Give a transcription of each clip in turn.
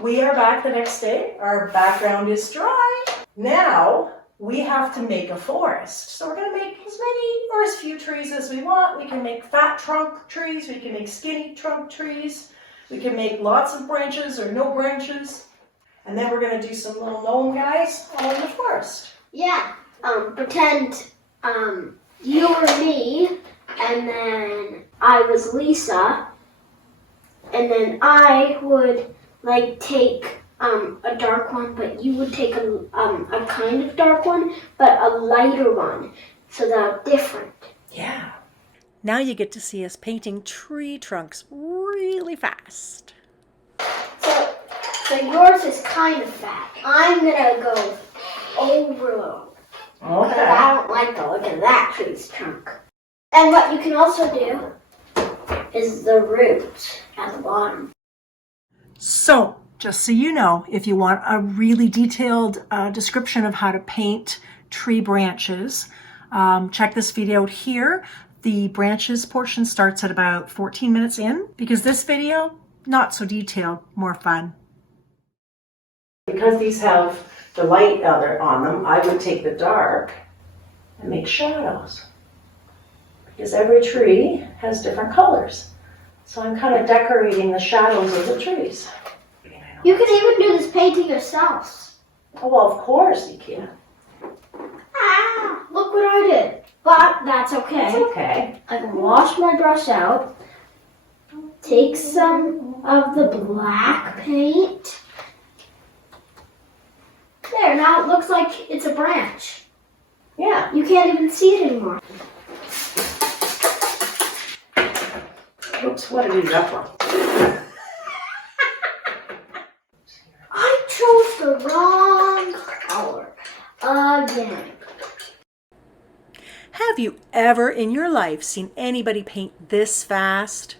We are back the next day. Our background is dry. Now we have to make a forest. So we're going to make as many or as few trees as we want. We can make fat trunk trees. We can make skinny trunk trees. We can make lots of branches or no branches. And then we're going to do some little gnome guys all in the forest. Yeah. Pretend you were me, and then I was Lisa, and then I would take a dark one, but you would take a kind of dark one, but a lighter one, so they're different. Yeah. Now you get to see us painting tree trunks really fast. So yours is kind of fat. I'm gonna go overload. Okay. I don't like the look of that tree's trunk. And what you can also do is the root at the bottom. So, just so you know, if you want a really detailed description of how to paint tree branches, check this video out here. The branches portion starts at about 14 minutes in, because this video, not so detailed, more fun. Because these have the light on them, I would take the dark and make shadows. Because every tree has different colors. So I'm kind of decorating the shadows of the trees. You can even do this painting yourselves. Oh, well, of course you can. Ah, look what I did. But that's okay. It's okay. I can wash my brush out, take some of the black paint. There, now it looks like it's a branch. Yeah. You can't even see it anymore. Oops, what did we up on? I chose the wrong color again. Have you ever in your life seen anybody paint this fast?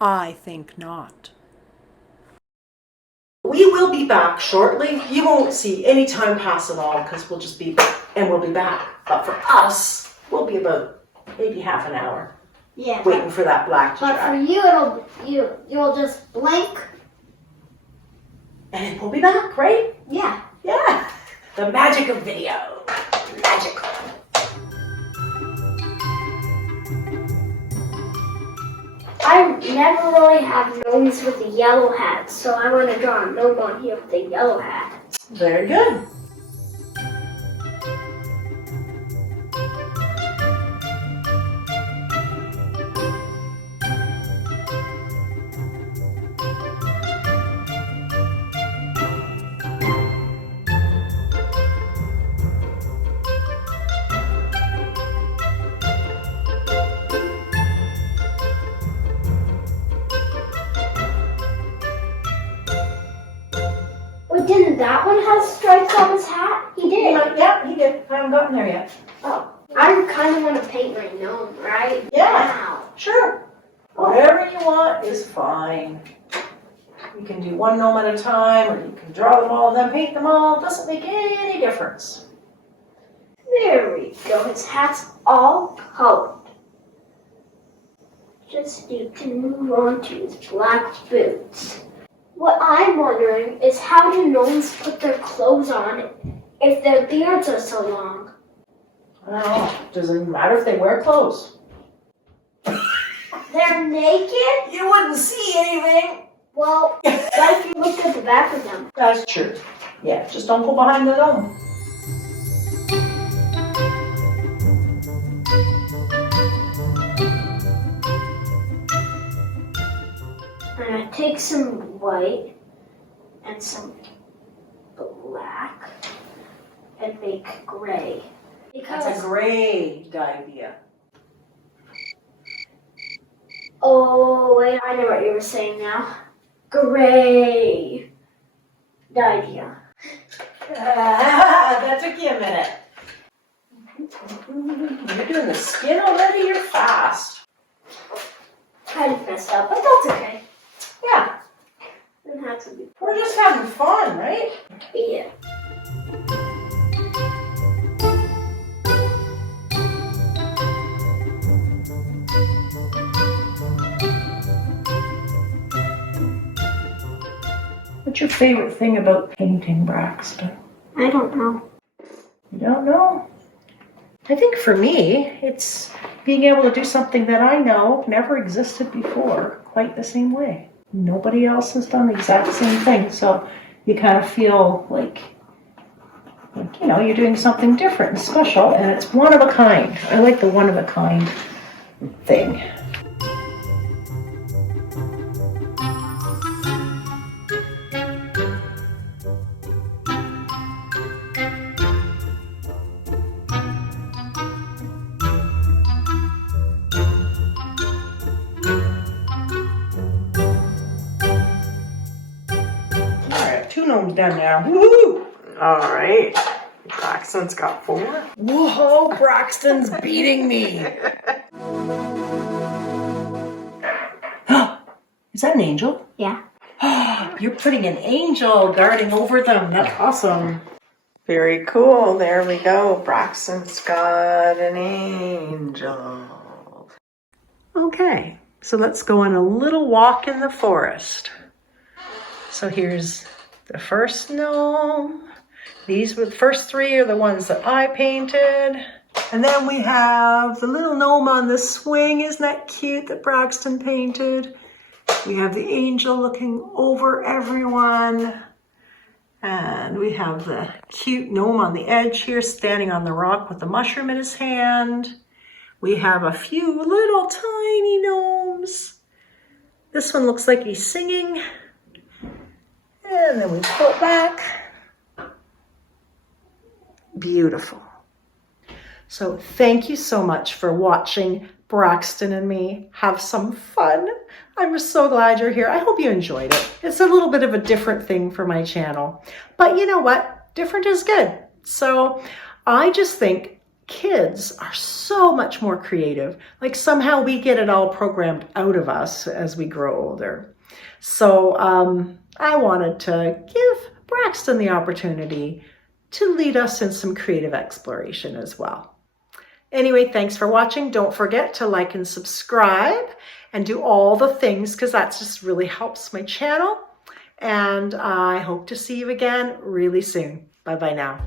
I think not. We will be back shortly. You won't see any time pass at all because we'll be back. But for us, we'll be about maybe half an hour waiting for that black to But dry. for you, you'll just blink. And we'll be back, right? Yeah. Yeah. The magic of video. Magical. I never really have gnomes with the yellow hat, so I want to draw a gnome on here with the yellow hat. Very good. Wait, didn't that one have stripes on his hat? He did. Yeah, he did. I haven't gotten there yet. Oh, I kind of want to paint my gnome right now. Sure. Whatever you want is fine. You can do one gnome at a time, or you can draw them all and then paint them all. It doesn't make any difference. There we go. His hat's all colored. Just need to move on to his black boots. What I'm wondering is how do gnomes put their clothes on if their beards are so long? I don't know. Does it matter if they wear clothes? They're naked? You wouldn't see anything. Well, what if you looked at the back of them? That's true. Yeah, just don't go behind the gnome. I'm going to take some white and some black and make gray. That's a great idea. Oh, wait, I know what you were saying now. Gray idea. That took you a minute. You're doing the skin already? You're fast. Kind of messed up, but that's okay. Yeah, Didn't have to be. we're just having fun, right? Yeah. What's your favorite thing about painting, Braxton? I don't know. You don't know? I think for me, it's being able to do something that I know never existed before quite the same way. Nobody else has done the exact same thing, so you kind of feel like you know, you're doing something different and special, and it's one of a kind. I like the one of a kind thing. Two gnomes done now. Woohoo! All right. Braxton's got 4. Whoa, Braxton's beating me. Is that an angel? Yeah. You're putting an angel guarding over them. That's awesome. Very cool. There we go. Braxton's got an angel. Okay, so let's go on a little walk in the forest. So here's the first gnome. These were the first 3 are the ones that I painted. And then we have the little gnome on the swing. Isn't that cute that Braxton painted? We have the angel looking over everyone. And we have the cute gnome on the edge here standing on the rock with the mushroom in his hand. We have a few little tiny gnomes. This one looks like he's singing. And then we pull it back. Beautiful. So thank you so much for watching Braxton and me have some fun. I'm so glad you're here. I hope you enjoyed it. It's a little bit of a different thing for my channel. But you know what? Different is good. So I just think kids are so much more creative. Like somehow we get it all programmed out of us as we grow older. So I wanted to give Braxton the opportunity to lead us in some creative exploration as well. Anyway, thanks for watching. Don't forget to like and subscribe and do all the things because that just really helps my channel. And I hope to see you again really soon. Bye-bye now.